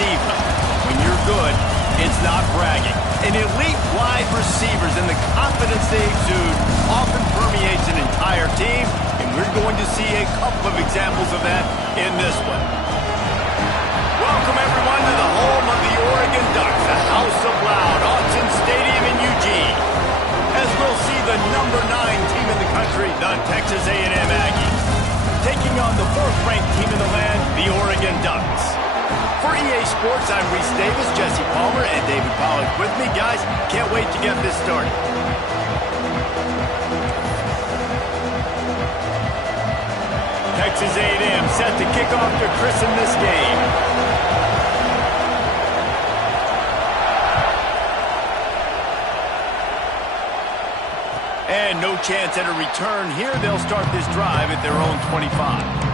diva. When you're good, it's not bragging. And elite wide receivers and the confidence they exude often permeates an entire team, and we're going to see a couple of examples of that in this one. Welcome, everyone, to the home of the Oregon Ducks, the House of Loud, Autzen Stadium in Eugene, as we'll see the number 9 team in the country, the Texas A&M Aggies, taking on the 4th-ranked team in the land, the Oregon Ducks. For EA Sports, I'm Reese Davis, Jesse Palmer, and David Pollack with me. Guys, can't wait to get this started. Texas A&M set to kick off to christen this game. And no chance at a return here. They'll start this drive at their own 25.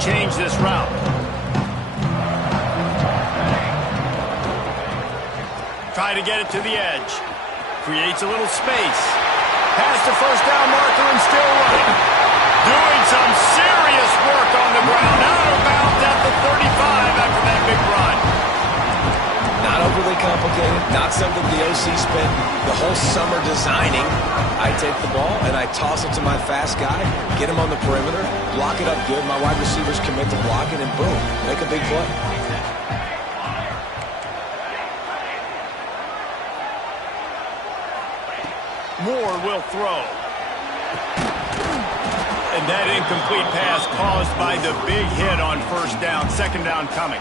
Change this route. Try to get it to the edge. Creates a little space. Past the first down marker and still running. Doing some serious work on the ground. Out of bounds at the 35 after that big run. Not overly complicated. Not something the OC spent the whole summer designing. I take the ball and I toss it to my fast guy, get him on the perimeter, block it up good. My wide receivers commit to blocking, and boom, make a big play. Moore will throw. And that incomplete pass caused by the big hit on first down. Second down coming.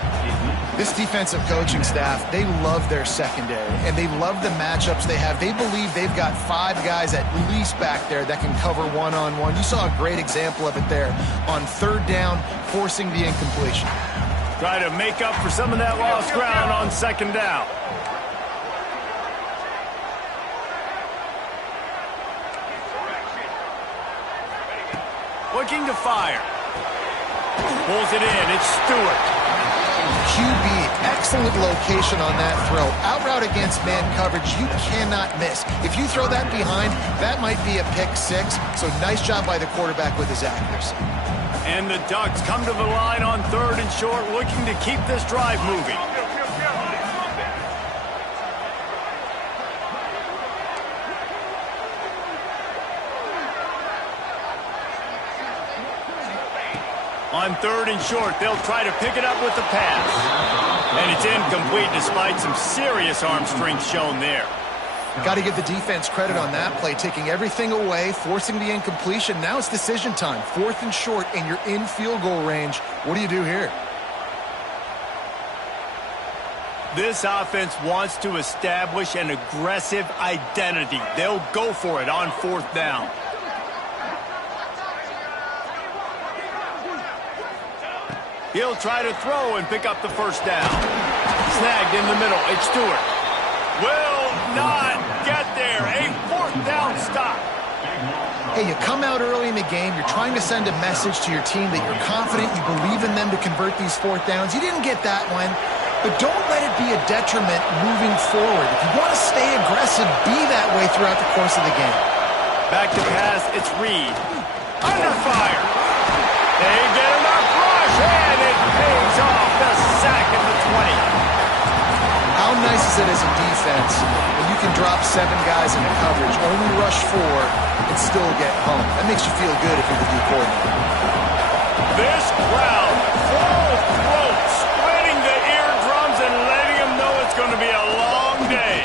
This defensive coaching staff, they love their secondary, and they love the matchups they have. They believe they've got 5 guys at least back there that can cover one-on-one. You saw a great example of it there on third down, forcing the incompletion. Try to make up for some of that lost ground on second down. Looking to fire. Pulls it in. It's Stewart. QB, excellent location on that throw. Out route against man coverage, you cannot miss. If you throw that behind, that might be a pick 6. So nice job by the quarterback with his accuracy. And the Ducks come to the line on 3rd and short, looking to keep this drive moving. On 3rd and short, they'll try to pick it up with the pass. And it's incomplete despite some serious arm strength shown there. Got to give the defense credit on that play, taking everything away, forcing the incompletion. Now it's decision time. 4th and short, and you're in field goal range. What do you do here? This offense wants to establish an aggressive identity. They'll go for it on 4th down. He'll try to throw and pick up the first down. Snagged in the middle. It's Stewart. Will not get there. A 4th down stop. Hey, you come out early in the game. You're trying to send a message to your team that you're confident, you believe in them to convert these 4th downs. You didn't get that one, but don't let it be a detriment moving forward. If you want to stay aggressive, be that way throughout the course of the game. Back to pass. It's Reed. Under fire. They get enough rush, and it pays off the sack at the 20. How nice is it as a defense when you can drop 7 guys in coverage, only rush 4, and still get home? That makes you feel good if you're the D coordinator. This crowd, full throat, splitting the eardrums and letting them know it's going to be a long day.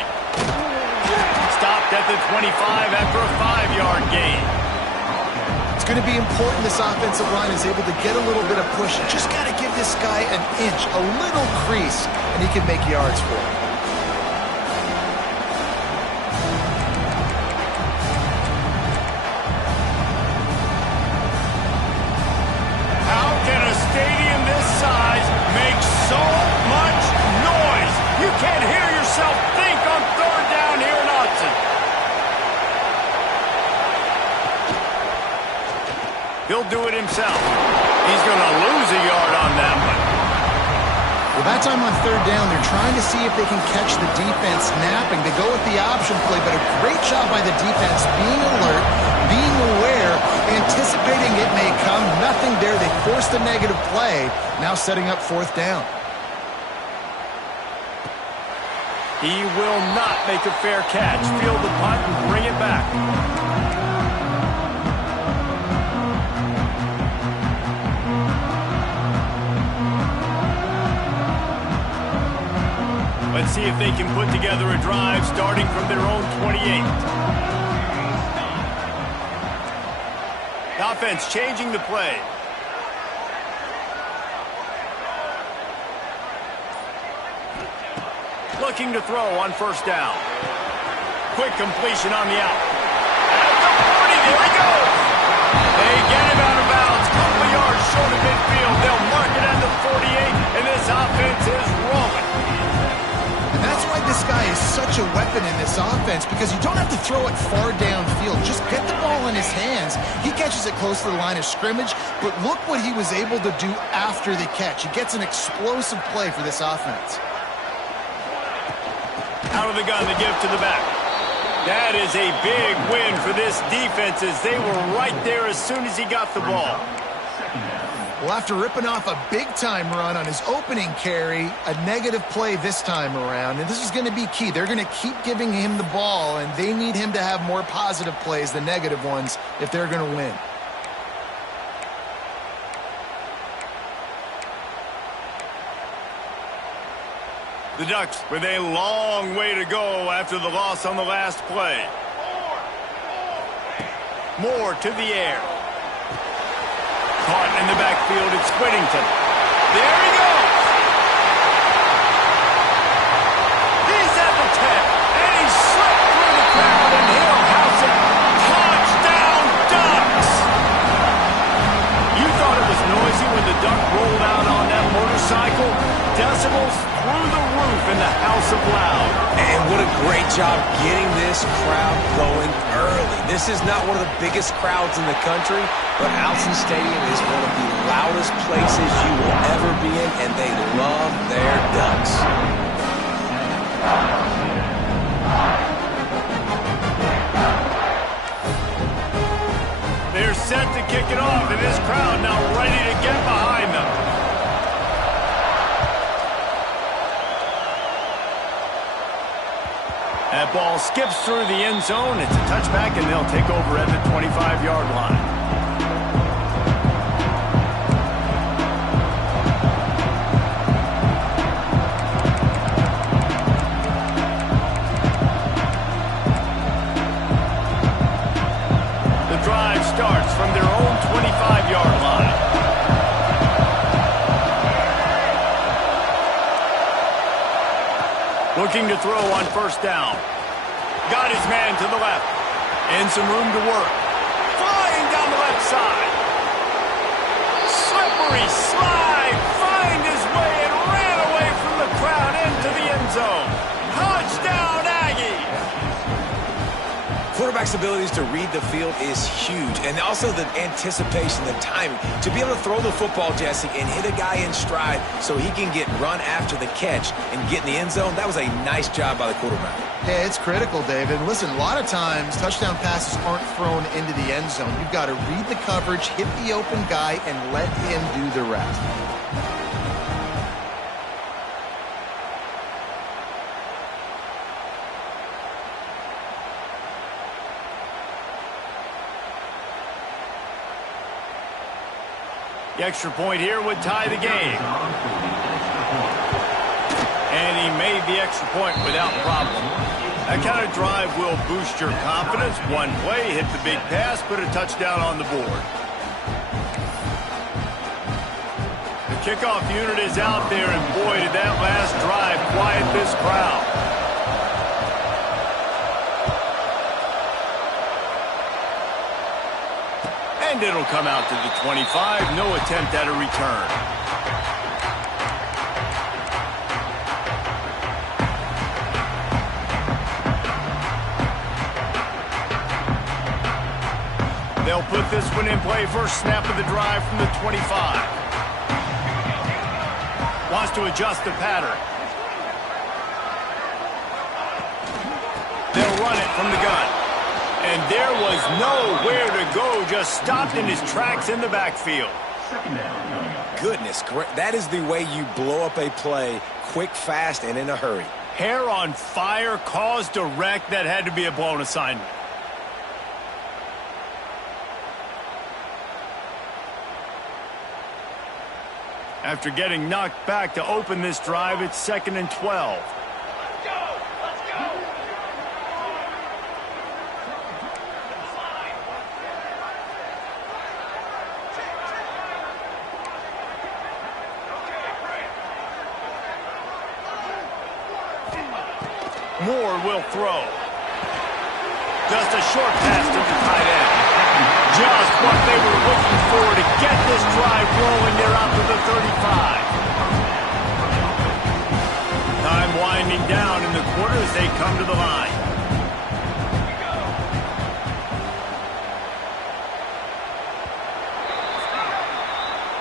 Stopped at the 25 after a 5-yard gain. It's going to be important this offensive line is able to get a little bit of push. You just got to give this guy an inch, a little crease, and he can make yards for it. How can a stadium this size make so much noise? You can't hear yourself think on 3rd down here in Autzen. He'll do it himself. He's going to lose a yard on that one. Well, that time on third down, they're trying to see if they can catch the defense napping. They go with the option play, but a great job by the defense being alert, being aware, anticipating it may come. Nothing there. They forced a negative play, now setting up fourth down. He will not make a fair catch. Field the punt and bring it back. Let's see if they can put together a drive starting from their own 28. The offense changing the play. Looking to throw on first down. Quick completion on the out. At the 40, there he goes. They get him out of bounds. Couple of yards short of midfield. They'll mark it at the 48, and this offense is rolling. And that's why this guy is such a weapon in this offense, because you don't have to throw it far downfield. Just get the ball in his hands. He catches it close to the line of scrimmage, but look what he was able to do after the catch. He gets an explosive play for this offense. Out of the gun, the give to the back. That is a big win for this defense, as they were right there as soon as he got the ball. Well, after ripping off a big-time run on his opening carry, a negative play this time around, and this is going to be key. They're going to keep giving him the ball, and they need him to have more positive plays than negative ones if they're going to win. The Ducks with a long way to go after the loss on the last play. Moore to the air. Caught in the backfield, it's Whittington. There he goes! He's at the 10, and he slipped through the crowd, and he'll house it. Touchdown, Ducks! You thought it was noisy when the Duck rolled out on that motorcycle? Decibels through the roof in the House of Loud. And what a great job getting this crowd going early. This is not one of the biggest crowds in the country, but Autzen Stadium is one of the loudest places you will ever be in, and they love their Ducks. They're set to kick it off, and this crowd now ready to get behind them. That ball skips through the end zone. It's a touchback, and they'll take over at the 25-yard line. The drive starts from their own 25-yard line. Looking to throw on first down. Got his man to the left. And some room to work. Flying down the left side. Slippery slide. Find his way and ran away from the crowd into the end zone. Touchdown, Aggie! Quarterback's abilities to read the field is huge, and also the anticipation, the timing. To be able to throw the football, Jesse, and hit a guy in stride so he can get run after the catch and get in the end zone, that was a nice job by the quarterback. Yeah, it's critical, David. Listen, a lot of times touchdown passes aren't thrown into the end zone. You've got to read the coverage, hit the open guy, and let him do the rest. The extra point here would tie the game. And he made the extra point without problem. That kind of drive will boost your confidence. One play, hit the big pass, put a touchdown on the board. The kickoff unit is out there, and boy, did that last drive quiet this crowd. And it'll come out to the 25. No attempt at a return. They'll They'll put this one in play. First snap of the drive from the 25. Wants to adjust the pattern. They'll run it from the gun. And there was nowhere to go, just stopped in his tracks in the backfield. Goodness, that is the way you blow up a play, quick, fast, and in a hurry. Hair on fire, cause direct. That had to be a blown assignment. After getting knocked back to open this drive, it's 2nd and 12. Moore will throw. Just a short pass to the tight end. Just what they were looking for to get this drive rolling. They're out to the 35. Time winding down in the quarter as they come to the line.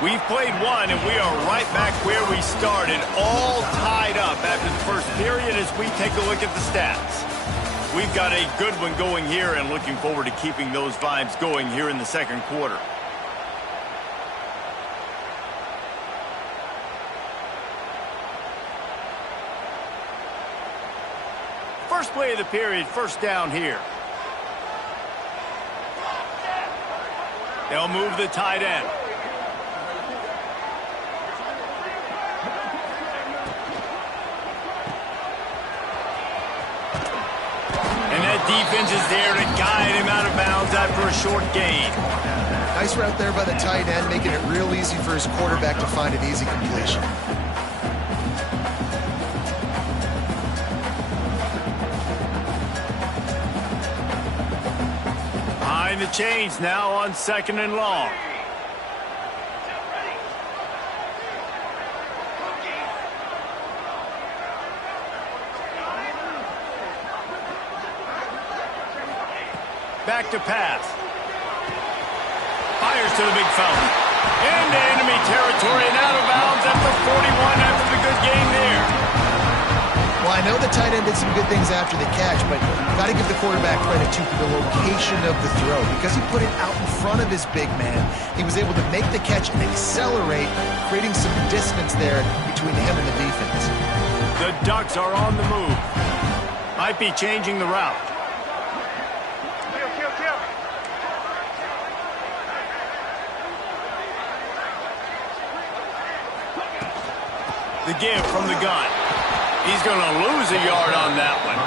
We've played one, and we are right back where we started, all tied up after the first period as we take a look at the stats. We've got a good one going here and looking forward to keeping those vibes going here in the second quarter. First play of the period, first down here. They'll move the tight end. Defense is there to guide him out of bounds after a short gain. Nice route there by the tight end, making it real easy for his quarterback to find an easy completion. Behind the chains now on 2nd and long. Back to pass. Fires to the big fella. Into enemy territory and out of bounds at the 41 after the good game there. Well, I know the tight end did some good things after the catch, but you've got to give the quarterback credit to the location of the throw. Because he put it out in front of his big man, he was able to make the catch and accelerate, creating some distance there between him and the defense. The Ducks are on the move. Might be changing the route. The give from the gun. He's going to lose a yard on that one.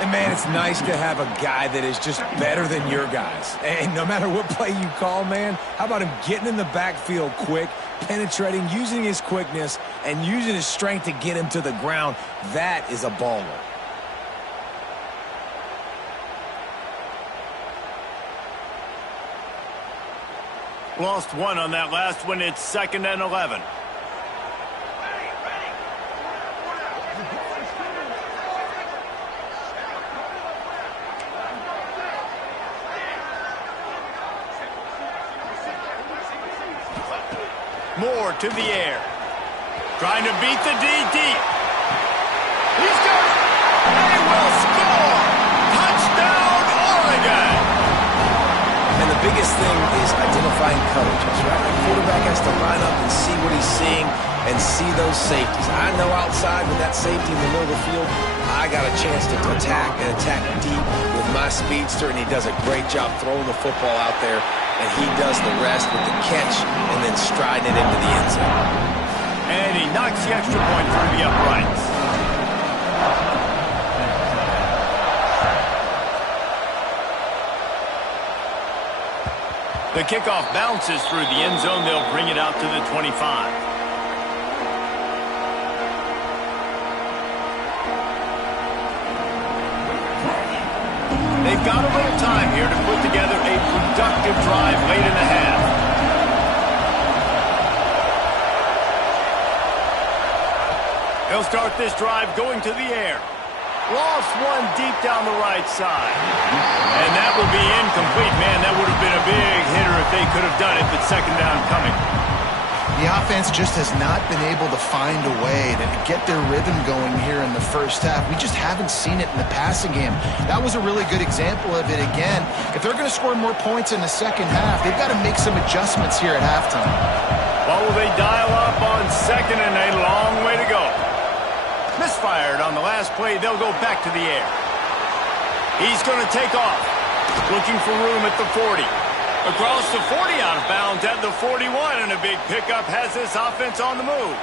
And, man, it's nice to have a guy that is just better than your guys. And no matter what play you call, man, how about him getting in the backfield quick, penetrating, using his quickness, and using his strength to get him to the ground? That is a baller. Lost one on that last one. It's 2nd and 11. Moore to the air. Trying to beat the D deep. He's got it. They will score. Touchdown, Oregon. And the biggest thing is identifying coverages, right? The quarterback has to line up and see what he's seeing and see those safeties. I know outside with that safety in the middle of the field, I got a chance to attack and attack deep with my speedster, and he does a great job throwing the football out there, and he does the rest with the catch and then striding it into the end zone. And he knocks the extra point through the uprights. The kickoff bounces through the end zone. They'll bring it out to the 25. They've got a little time here to put together a productive drive late in the half. They'll start this drive going to the air. Lost one deep down the right side. And that will be incomplete. Man, that would have been a big hitter if they could have done it, but second down coming. The offense just has not been able to find a way to get their rhythm going here in the first half. We just haven't seen it in the passing game. That was a really good example of it again. If they're going to score more points in the second half, they've got to make some adjustments here at halftime. Well, will they dial up on second and a long way to go? Misfired on the last play. They'll go back to the air. He's going to take off. Looking for room at the 40. Across the 40, out of bounds at the 41, and a big pickup has this offense on the move.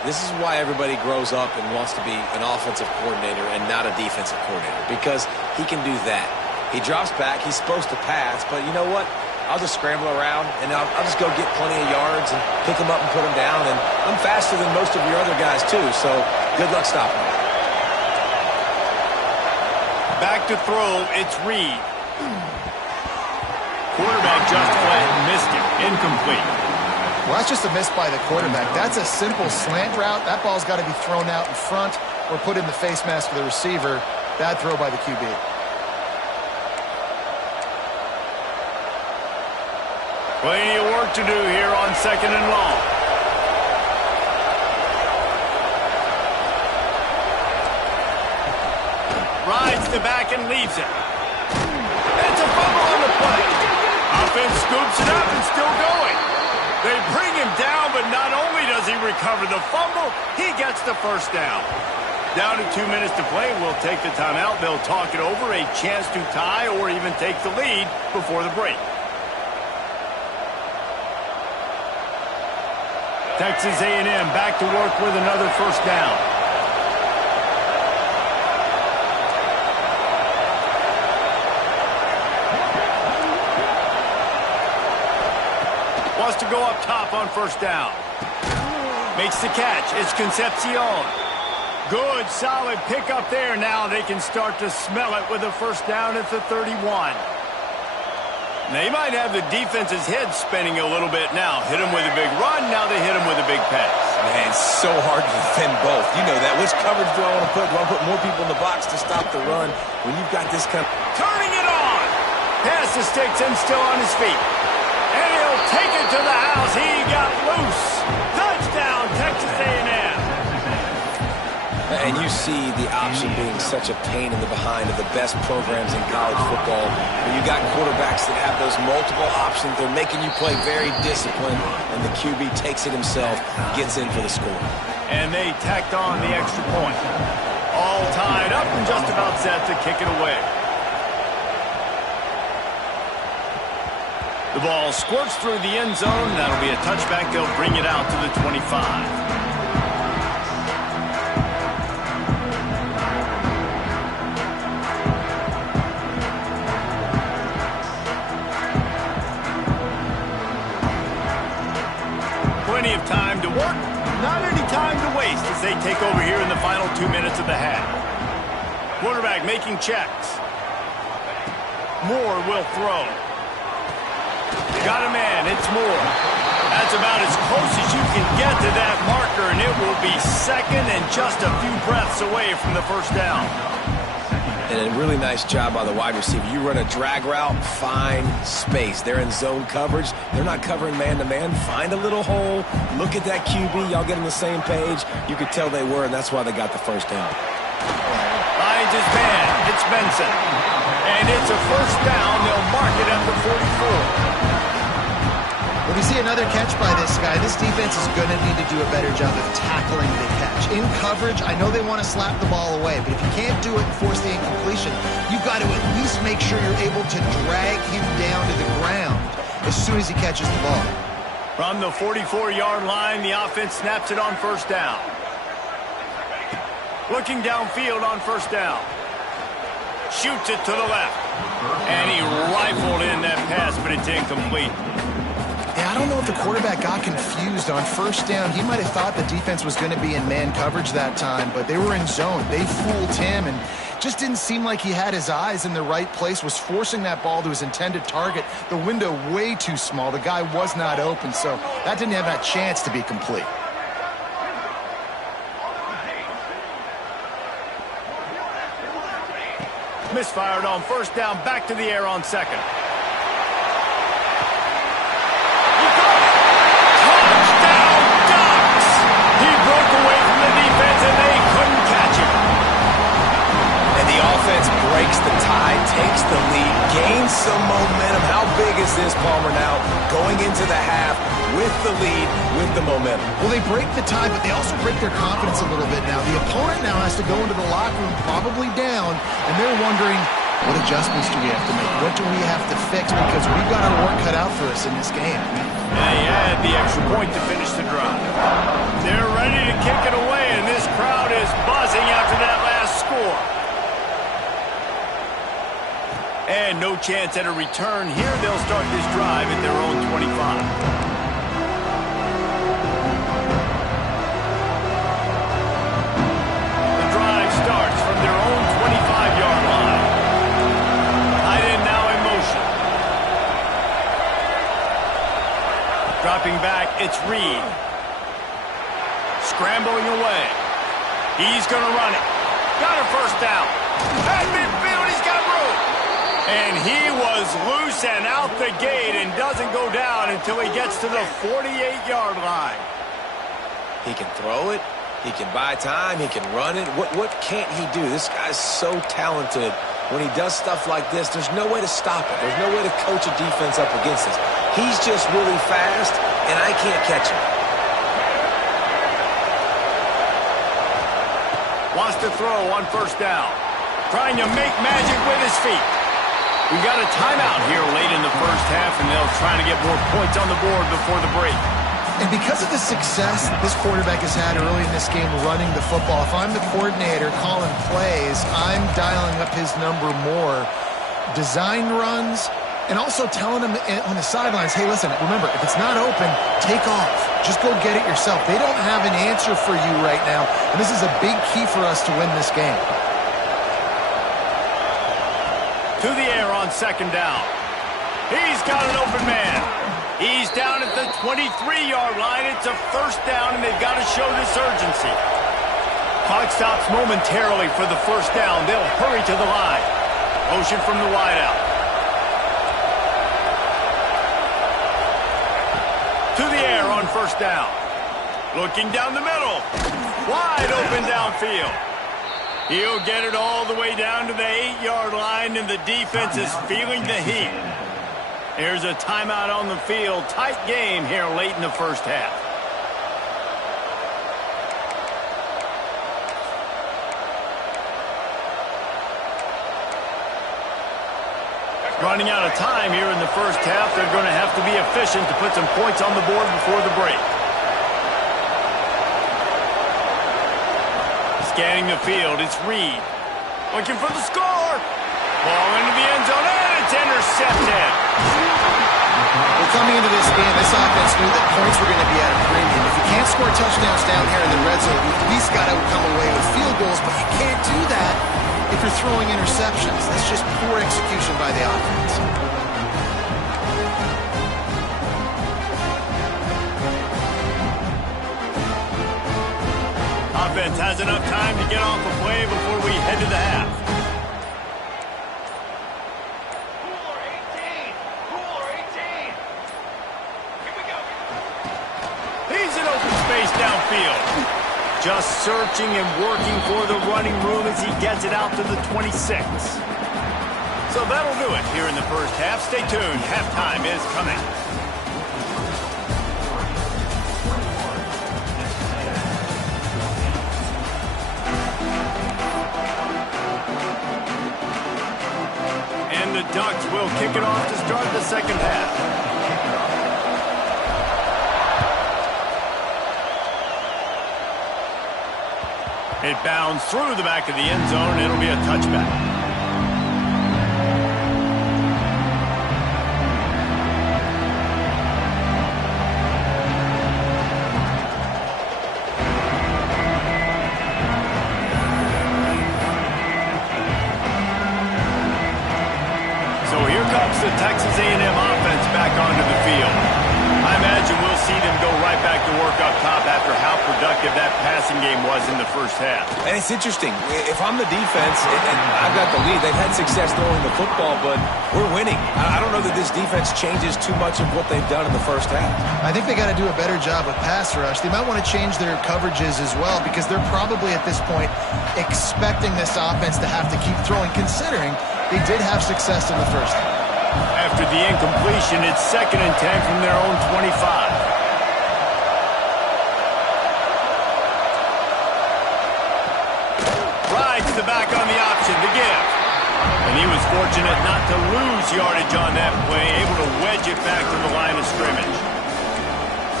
This is why everybody grows up and wants to be an offensive coordinator and not a defensive coordinator, because he can do that. He drops back, he's supposed to pass, but you know what? I'll just scramble around, and I'll just go get plenty of yards and pick them up and put them down, and I'm faster than most of your other guys too, so good luck stopping me. Back to throw, it's Reed. Quarterback just flat and missed it. Incomplete. Well, that's just a miss by the quarterback. That's a simple slant route. That ball's got to be thrown out in front or put in the face mask of the receiver. Bad throw by the QB. Plenty of work to do here on second and long. Rides the back and leaves it. It's a fumble on the play. Offense scoops it up and still going. They bring him down, but not only does he recover the fumble, he gets the first down. Down to 2 minutes to play. We'll take the timeout. They'll talk it over. A chance to tie or even take the lead before the break. Texas A&M back to work with another first down. Wants to go up top on first down. Makes the catch. It's Concepcion. Good, solid pickup there. Now they can start to smell it with a first down at the 31. They might have the defense's head spinning a little bit now. Hit him with a big run. Now they hit him with a big pass. Man, it's so hard to defend both. You know that. Which coverage do I want to put? Do I put more people in the box to stop the run? When you've got this kind of... Turning it on. Pass the sticks and still on his feet. And he'll take it to the house. He got loose. Touchdown, Texas A&M. And you see the option being such a pain in the behind of the best programs in college football. When you got quarterbacks that have those multiple options, they're making you play very disciplined, and the QB takes it himself, gets in for the score. And they tacked on the extra point. All tied up and just about set to kick it away. The ball squirts through the end zone. That'll be a touchback. They'll bring it out to the 25. Plenty of time to work, not any time to waste as they take over here in the final 2 minutes of the half. Quarterback making checks. Moore will throw. Got a man, it's Moore. That's about as close as you can get to that marker, and it will be second and just a few breaths away from the first down. And a really nice job by the wide receiver. You run a drag route, find space. They're in zone coverage. They're not covering man-to-man. Find a little hole. Look at that QB. Y'all get on the same page. You could tell they were, and that's why they got the first down. Finds his man. It's Benson. And it's a first down. They'll mark it at the 44. When we see another catch by this guy, this defense is going to need to do a better job of tackling the catch. In coverage, I know they want to slap the ball away, but if you can't do it and force the incompletion, you've got to at least make sure you're able to drag him down to the ground as soon as he catches the ball. From the 44-yard line, the offense snaps it on first down. Looking downfield on first down. Shoots it to the left. And he rifled in that pass, but it's incomplete. Yeah, I don't know if the quarterback got confused on first down. He might have thought the defense was going to be in man coverage that time, but they were in zone. They fooled him and just didn't seem like he had his eyes in the right place, was forcing that ball to his intended target. The window way too small. The guy was not open, so that didn't have that chance to be complete. Misfired on first down, back to the air on second. Touchdown, Ducks! He broke away from the defense, and they couldn't catch him. And the offense breaks the tie, takes the lead, gains some momentum. How big is this, Palmer, now? Going into the half with the lead, with the momentum. Well, they break the tie, but they also break their confidence a little bit now. The opponent now has to go into the locker room, probably down, and they're wondering, what adjustments do we have to make? What do we have to fix? Because we've got our work cut out for us in this game. They had the extra point to finish the drive. They're ready to kick it away, and this crowd is buzzing after that last score. And no chance at a return here. They'll start this drive at their own 25. Starts from their own 25-yard line. Tight end now in motion. Dropping back, it's Reed. Scrambling away. He's going to run it. Got a first down. At midfield, he's got room. And he was loose and out the gate and doesn't go down until he gets to the 48-yard line. He can throw it. He can buy time. He can run it. What can't he do? This guy's so talented. When he does stuff like this, there's no way to stop it. There's no way to coach a defense up against this. He's just really fast, and I can't catch him. Wants to throw on first down. Trying to make magic with his feet. We got a timeout here late in the first half, and they'll try to get more points on the board before the break. And because of the success that this quarterback has had early in this game running the football, if I'm the coordinator calling plays, I'm dialing up his number more. Design runs, and also telling him on the sidelines, hey, listen, remember, if it's not open, take off. Just go get it yourself. They don't have an answer for you right now, and this is a big key for us to win this game. To the air on second down. He's got an open man. He's down at the 23-yard line. It's a first down, and they've got to show this urgency. Clock stops momentarily for the first down. They'll hurry to the line. Motion from the wideout. To the air on first down. Looking down the middle. Wide open downfield. He'll get it all the way down to the 8-yard line, and the defense is feeling the heat. Here's a timeout on the field. Tight game here late in the first half. Running out of time here in the first half. They're going to have to be efficient to put some points on the board before the break. Scanning the field, it's Reed. Looking for the score. Ball into the end zone, and it's intercepted. Well, coming into this game, this offense knew that points were going to be at a premium. If you can't score touchdowns down here in the red zone, you at least got to come away with field goals, but you can't do that if you're throwing interceptions. That's just poor execution by the offense. Offense has enough time to get off a play before we head to the half. Downfield. Just searching and working for the running room as he gets it out to the 26. So that'll do it here in the first half. Stay tuned. Halftime is coming. And the Ducks will kick it off to start the second half. It bounds through the back of the end zone. It'll be a touchback. So here comes the Texas A&M offense back onto the field. I imagine we'll see them go right back to work up top after how productive that passing game was in the first half. And it's interesting. If I'm the defense and I've got the lead, they've had success throwing the football, but we're winning. I don't know that this defense changes too much of what they've done in the first half. I think they got to do a better job with pass rush. They might want to change their coverages as well because they're probably at this point expecting this offense to have to keep throwing, considering they did have success in the first half. After the incompletion, it's 2nd and 10 from their own 25. The back on the option to give. And he was fortunate not to lose yardage on that play, able to wedge it back to the line of scrimmage.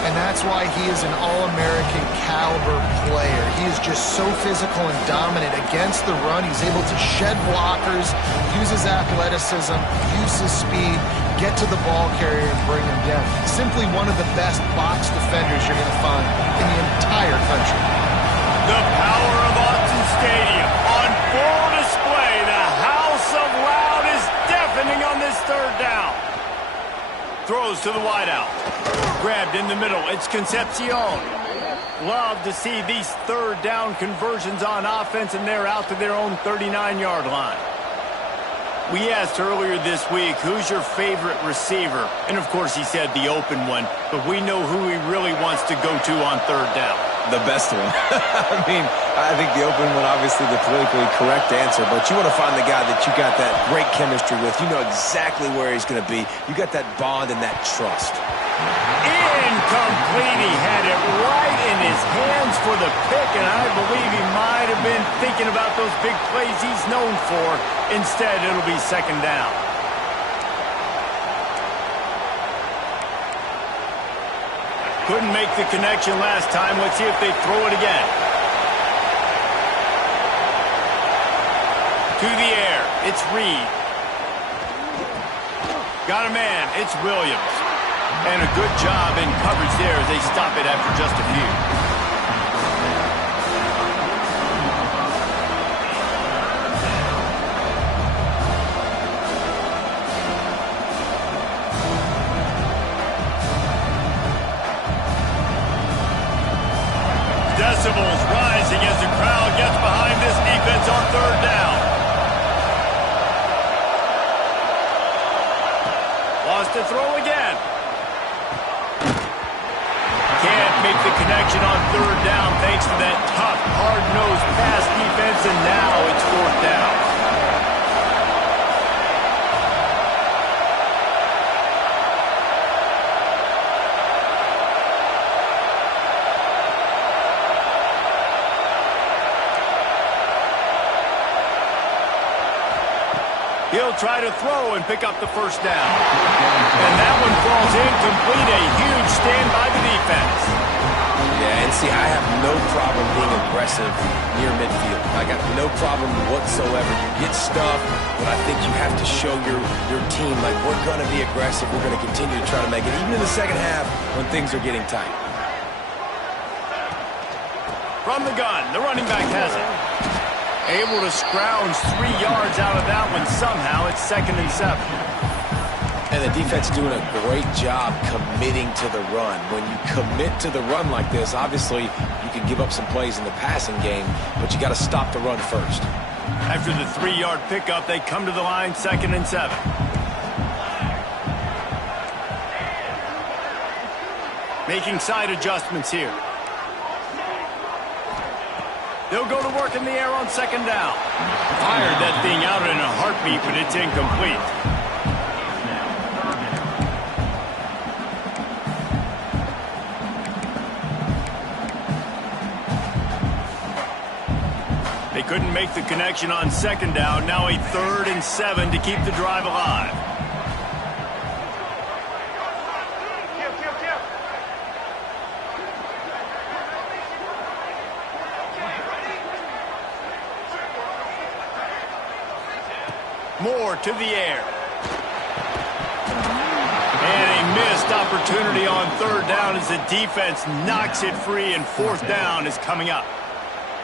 And that's why he is an All-American caliber player. He is just so physical and dominant against the run. He's able to shed blockers, use his athleticism, use his speed, get to the ball carrier and bring him down. Simply one of the best box defenders you're going to find in the entire country. The power of Autzen Stadium on full display. The house of loud is deafening on this 3rd down. Throws to the wideout. Grabbed in the middle. It's Concepcion. Love to see these 3rd down conversions on offense, and they're out to their own 39-yard line. We asked earlier this week, who's your favorite receiver? And, of course, he said the open one, but we know who he really wants to go to on 3rd down. The best one. I think the open one, obviously the politically correct answer, but you want to find the guy that you got that great chemistry with. You know exactly where he's going to be. You got that bond and that trust. Incomplete. He had it right in his hands for the pick, and I believe he might have been thinking about those big plays he's known for. Instead, it'll be 2nd down. Couldn't make the connection last time. Let's see if they throw it again. To the air. It's Reed. Got a man. It's Williams. And a good job in coverage there as they stop it after just a few. Decibels rising as the crowd gets behind this defense on 3rd down. Lost to throw again. Can't make the connection on 3rd down thanks to that tough, hard-nosed pass defense, and now it's 4th down. He'll try to throw and pick up the 1st down. And that one falls incomplete. A huge stand by the defense. Yeah, and see, I have no problem being aggressive near midfield. I got no problem whatsoever. You get stuff, but I think you have to show your team, like, we're going to be aggressive. We're going to continue to try to make it, even in the 2nd half when things are getting tight. From the gun, the running back has it. Able to scrounge 3 yards out of that one somehow. It's 2nd and 7. And the defense doing a great job committing to the run. When you commit to the run like this, obviously you can give up some plays in the passing game, but you got to stop the run first. After the 3-yard pickup, they come to the line 2nd and 7. Making side adjustments here. They'll go to work in the air on 2nd down. Fired that thing out in a heartbeat, but it's incomplete. They couldn't make the connection on 2nd down. Now a 3rd and 7 to keep the drive alive. Moore to the air. And a missed opportunity on 3rd down as the defense knocks it free, and 4th down is coming up.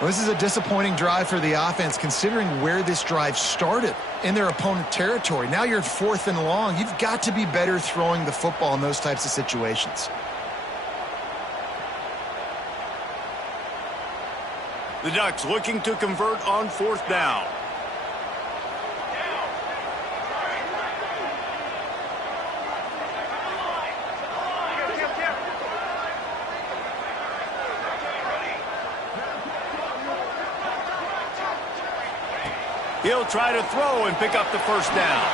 Well, this is a disappointing drive for the offense, considering where this drive started in their opponent territory. Now you're 4th and long. You've got to be better throwing the football in those types of situations. The Ducks looking to convert on 4th down. He'll try to throw and pick up the 1st down.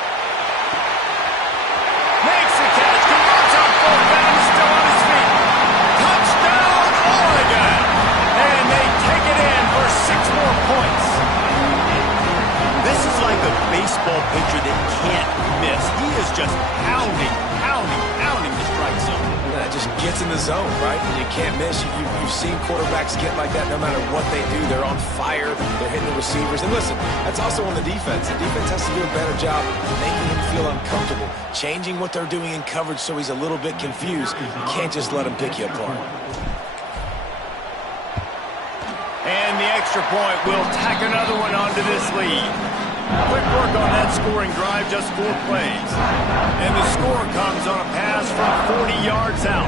Makes the catch, converts on 4th down, he's still on his feet. Touchdown, Oregon! And they take it in for 6 more points. This is like a baseball pitcher that can't miss. He is just pounding the strike zone. That just gets in the zone, right? And you can't miss. You've seen quarterbacks get like that no matter what they do. They're on fire. They're hitting the receivers. And listen, that's also on the defense. The defense has to do a better job making him feel uncomfortable, changing what they're doing in coverage so he's a little bit confused. You can't just let him pick you apart. And the extra point will tack another one onto this lead. Quick work on that scoring drive, just 4 plays. And the score comes on a pass from 40 yards out.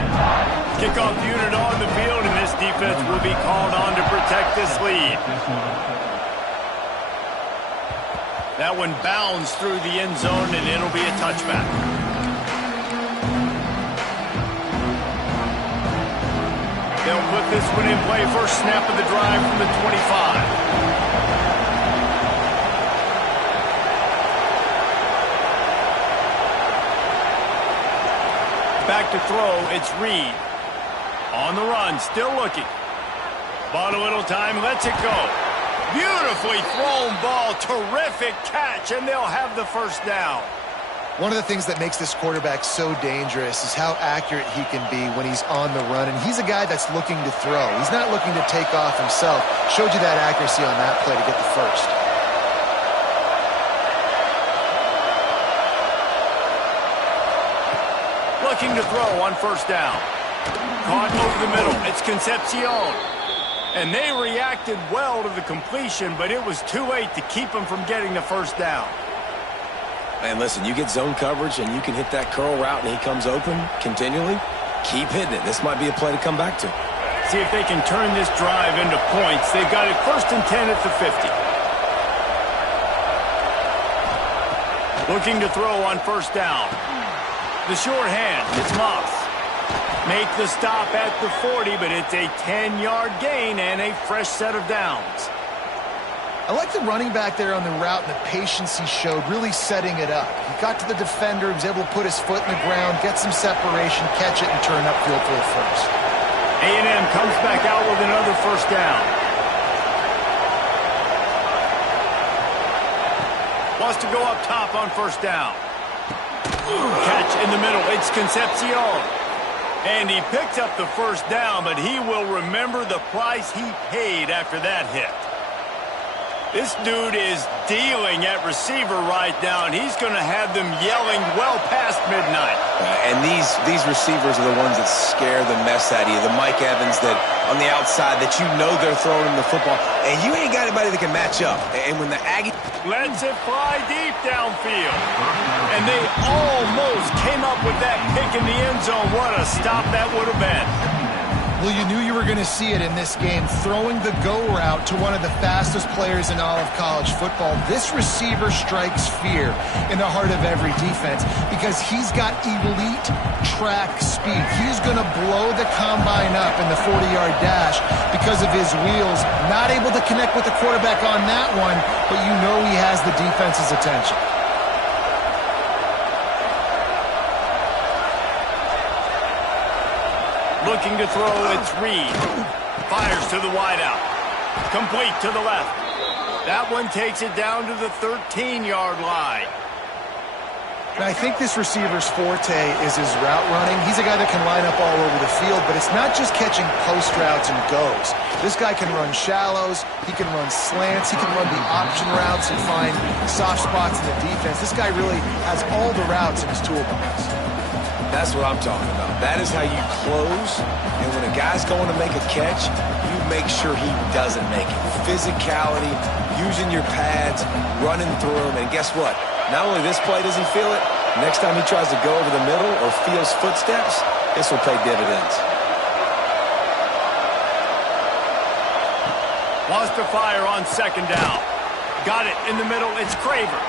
Kickoff unit on the field, and this defense will be called on to protect this lead. That one bounds through the end zone, and it'll be a touchback. They'll put this one in play. First snap of the drive from the 25. Back to throw, it's Reed. On the run, still looking. Bought a little time, lets it go. Beautifully thrown ball, terrific catch, and they'll have the 1st down. One of the things that makes this quarterback so dangerous is how accurate he can be when he's on the run. And he's a guy that's looking to throw. He's not looking to take off himself. Showed you that accuracy on that play to get the 1st. Looking to throw on 1st down. Caught over the middle. It's Concepcion. And they reacted well to the completion, but it was too late to keep them from getting the 1st down. And listen, you get zone coverage and you can hit that curl route and he comes open continually. Keep hitting it. This might be a play to come back to. See if they can turn this drive into points. They've got it 1st and 10 at the 50. Looking to throw on 1st down. The short hand, it's Moss. Make the stop at the 40, but it's a 10-yard gain and a fresh set of downs. I like the running back there on the route and the patience he showed, really setting it up. He got to the defender, he was able to put his foot in the ground, get some separation, catch it, and turn upfield for the 1st. A&M comes back out with another 1st down. Wants to go up top on 1st down. Catch in the middle. It's Concepcion. And he picked up the 1st down, but he will remember the price he paid after that hit. This dude is dealing at receiver right now, and he's going to have them yelling well past midnight. And these receivers are the ones that scare the mess out of you. The Mike Evans that on the outside that you know they're throwing him the football, and you ain't got anybody that can match up. And when the Aggie lets it fly deep downfield, and they almost came up with that pick in the end zone. What a stop that would have been. Well, you knew you were going to see it in this game, throwing the go route to one of the fastest players in all of college football. This receiver strikes fear in the heart of every defense because he's got elite track speed. He's going to blow the combine up in the 40-yard dash because of his wheels. Not able to connect with the quarterback on that one, but you know he has the defense's attention. Looking to throw, it's Reed. Fires to the wideout. Complete to the left. That one takes it down to the 13-yard line. And I think this receiver's forte is his route running. He's a guy that can line up all over the field, but it's not just catching post routes and goes. This guy can run shallows, he can run slants, he can run the option routes and find soft spots in the defense. This guy really has all the routes in his toolbox. That's what I'm talking about. That is how you close, and when a guy's going to make a catch, you make sure he doesn't make it. Physicality, using your pads, running through them, and guess what? Not only this play does he feel it, next time he tries to go over the middle or feels footsteps, this will pay dividends. Wants to fire on second down. Got it in the middle. It's Craver.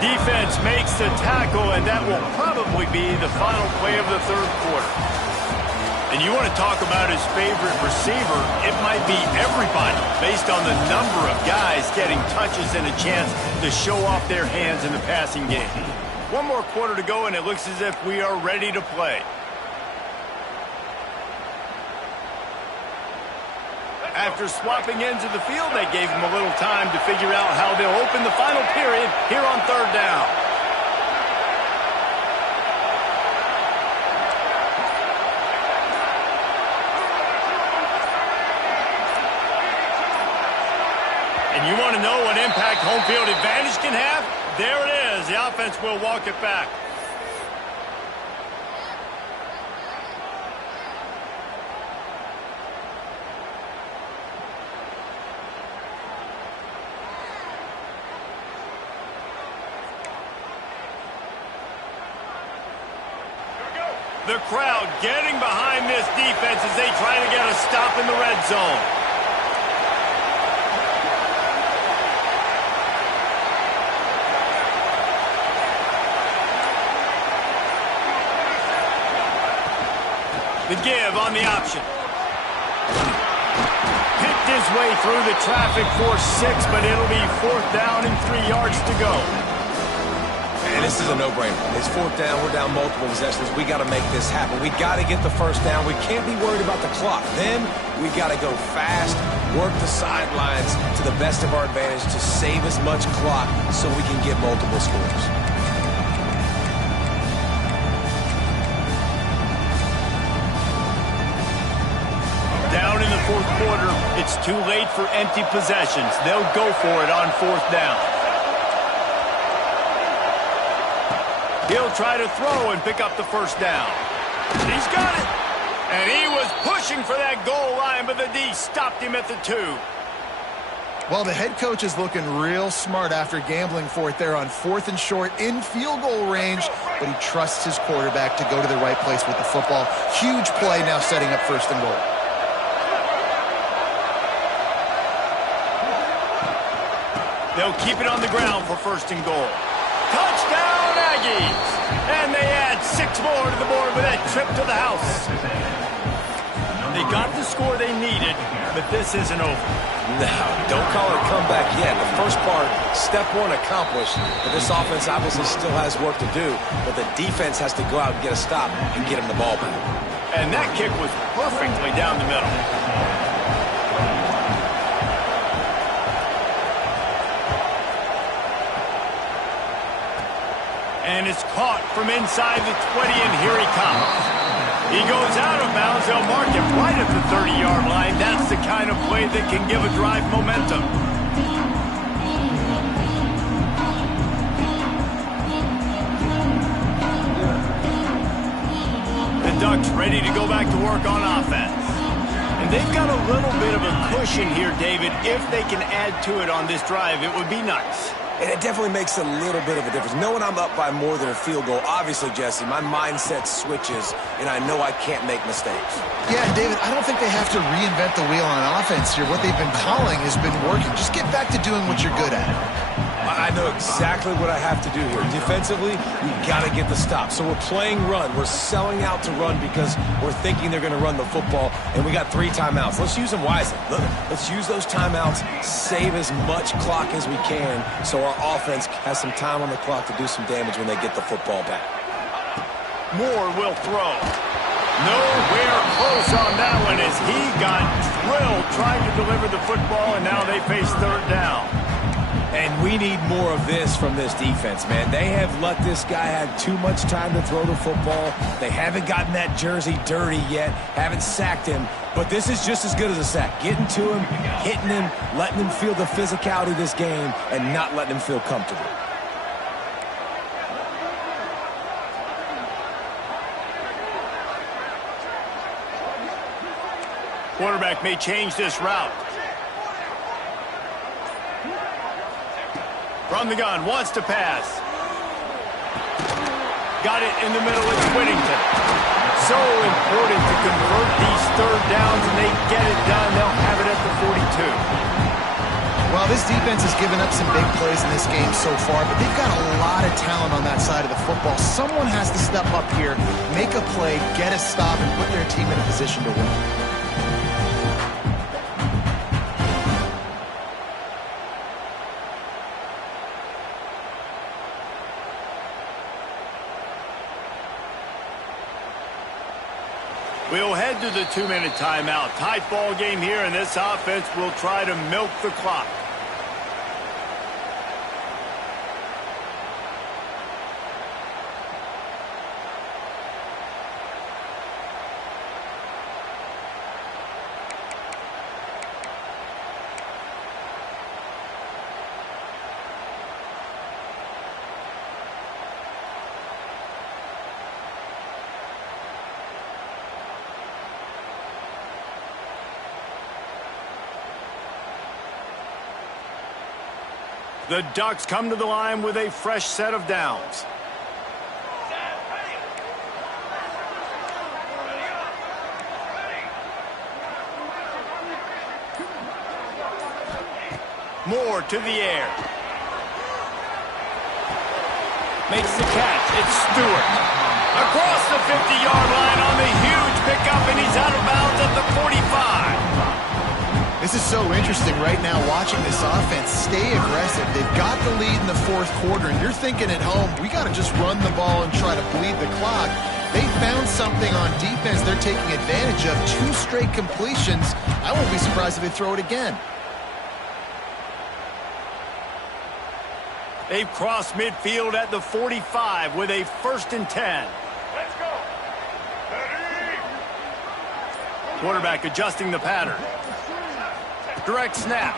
Defense makes the tackle, and that will probably be the final play of the third quarter. And you want to talk about his favorite receiver, it might be everybody based on the number of guys getting touches and a chance to show off their hands in the passing game. One more quarter to go, and it looks as if we are ready to play. After swapping ends of the field, they gave him a little time to figure out how they'll open the final period here on third down. And you want to know what impact home field advantage can have? There it is. The offense will walk it back. The crowd getting behind this defense as they try to get a stop in the red zone. The give on the option. Picked his way through the traffic for 6, but it'll be 4th down and 3 yards to go. And this is a no-brainer. It's 4th down. We're down multiple possessions. We got to make this happen. We got to get the first down. We can't be worried about the clock. Then we got to go fast, work the sidelines to the best of our advantage to save as much clock so we can get multiple scores. Down in the 4th quarter, it's too late for empty possessions. They'll go for it on 4th down. He'll try to throw and pick up the first down. He's got it. And he was pushing for that goal line, but the D stopped him at the 2. Well, the head coach is looking real smart after gambling for it there on 4th and short in field goal range, but he trusts his quarterback to go to the right place with the football. Huge play now setting up 1st and goal. They'll keep it on the ground for 1st and goal. Touchdown, Aggies! And they add 6 more to the board with that trip to the house. They got the score they needed, but this isn't over. No, don't call it a comeback yet. The first part, step 1 accomplished, but this offense obviously still has work to do, but the defense has to go out and get a stop and get him the ball back. And that kick was perfectly down the middle. And it's caught from inside the 20, and here he comes. He goes out of bounds. They'll mark him right at the 30-yard line. That's the kind of play that can give a drive momentum. The Ducks ready to go back to work on offense. And they've got a little bit of a cushion here, David. If they can add to it on this drive, it would be nice. And it definitely makes a little bit of a difference. Knowing I'm up by more than a field goal, obviously, Jesse, my mindset switches, and I know I can't make mistakes. Yeah, David, I don't think they have to reinvent the wheel on offense here. What they've been calling has been working. Just get back to doing what you're good at. I know exactly what I have to do here. Defensively, we've got to get the stop. So we're playing run. We're selling out to run because we're thinking they're going to run the football, and we got 3 timeouts. Let's use them wisely. Let's use those timeouts, save as much clock as we can so our offense has some time on the clock to do some damage when they get the football back. Moore will throw. Nowhere close on that one as he got drilled trying to deliver the football, and now they face 3rd down. And we need more of this from this defense, man. They have let this guy have too much time to throw the football. They haven't gotten that jersey dirty yet, haven't sacked him. But this is just as good as a sack. Getting to him, hitting him, letting him feel the physicality of this game, and not letting him feel comfortable. Quarterback may change this route. From the gun, wants to pass. Got it in the middle, it's Whittington. So important to convert these 3rd downs, and they get it done. They'll have it at the 42. defense has given up some big plays in this game so far, but they've got a lot of talent on that side of the football. Someone has to step up here, make a play, get a stop, and put their team in a position to win. We'll head to the 2-minute timeout. Tight ball game here, and this offense will try to milk the clock. The Ducks come to the line with a fresh set of downs. Moore to the air. Makes the catch. It's Stewart. Across the 50-yard line on the huge pickup, and he's out of bounds at the 45. This is so interesting right now watching this offense stay aggressive. They've got the lead in the fourth quarter, and you're thinking at home, we got to just run the ball and try to bleed the clock. They found something on defense they're taking advantage of. 2 straight completions. I won't be surprised if they throw it again. They've crossed midfield at the 45 with a 1st and 10. Let's go. Ready. Quarterback adjusting the pattern. Direct snap.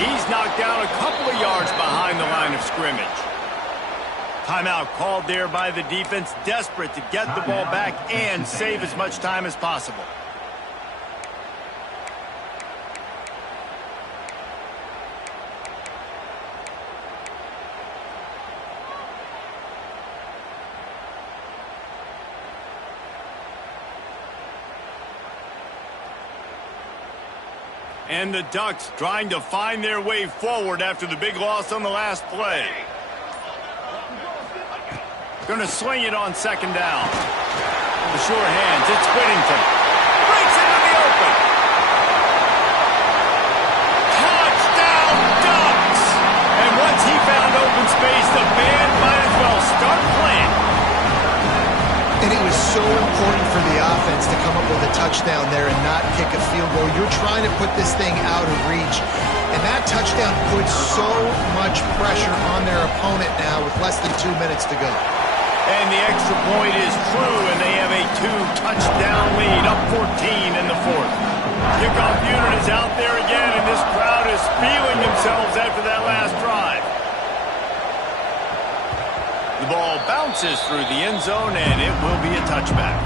He's knocked down a couple of yards behind the line of scrimmage. Timeout called there by the defense, desperate to get the ball back and save as much time as possible. And the Ducks trying to find their way forward after the big loss on the last play. Going to sling it on 2nd down. The short hands, it's Whittington. Breaks into the open. Touchdown, Ducks! And once he found open space, the band might as well start playing. And it was so important for the offense to come up with a touchdown there and not kick a field goal. You're trying to put this thing out of reach. And that touchdown puts so much pressure on their opponent now with less than 2 minutes to go. And the extra point is true, and they have a 2-touchdown lead, up 14 in the 4th. Kickoff unit is out there again, and this crowd is feeling themselves after that last drive. The ball bounces through the end zone, and it will be a touchback.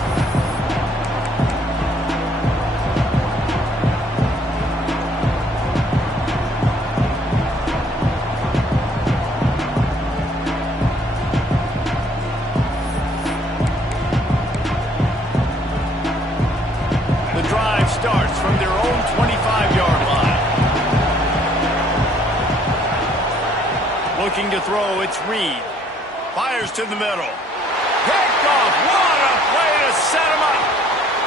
The drive starts from their own 25-yard line. Looking to throw, it's Reed. Fires to the middle. Picked off. What a play to set him up.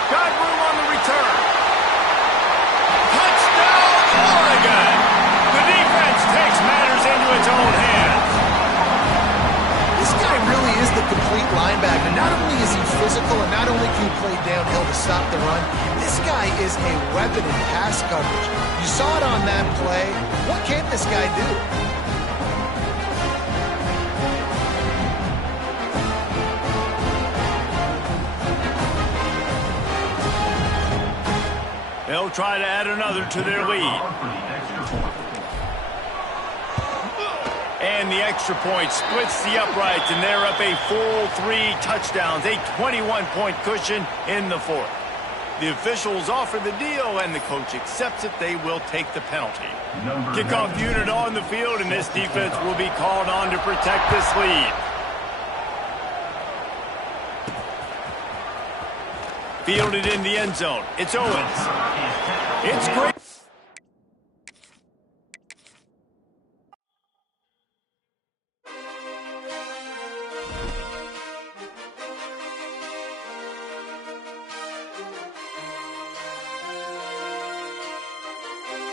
Got room on the return. Touchdown, Oregon. The defense takes matters into its own hands. This guy really is the complete linebacker. Not only is he physical, and not only can he play downhill to stop the run, this guy is a weapon in pass coverage. You saw it on that play. What can't this guy do? They'll try to add another to their lead. And the extra point splits the uprights, and they're up a full 3 touchdowns, a 21-point cushion in the 4th. The officials offer the deal, and the coach accepts it. They will take the penalty. Kickoff unit on the field, and this defense will be called on to protect this lead. Fielded in the end zone. It's Owens. It's great